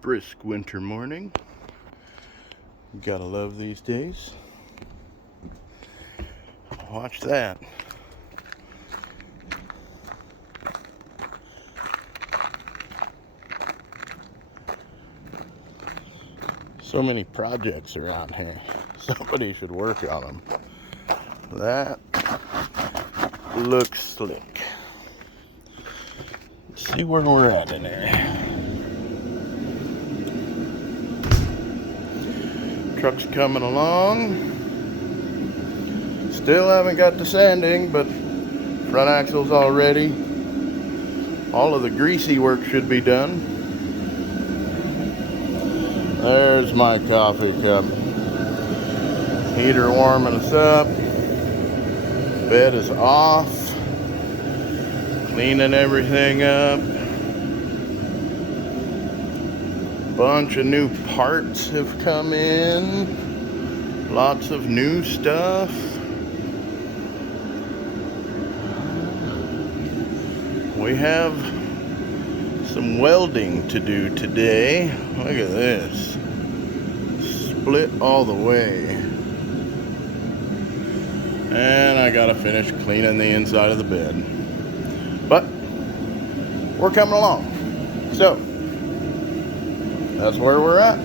Brisk winter morning. Gotta love these days. Watch that. So many projects around here. Somebody should work on them. That looks slick. Let's see where we're at in there. Truck's coming along. Still haven't got to sanding, but front axle's all ready. All of the greasy work should be done. There's my coffee cup. Heater warming us up. Bed is off. Cleaning everything up. Bunch of new parts have come in. Lots of new stuff. We have some welding to do today. Look at this. Split all the way. And I gotta finish cleaning the inside of the bed. But we're coming along. So that's where we're at.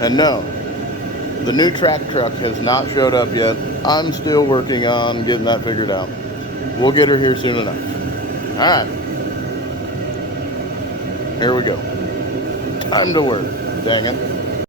And no, the new track truck has not showed up yet. I'm still working on getting that figured out. We'll get her here soon enough. All right. Here we go. Time to work. Dang it.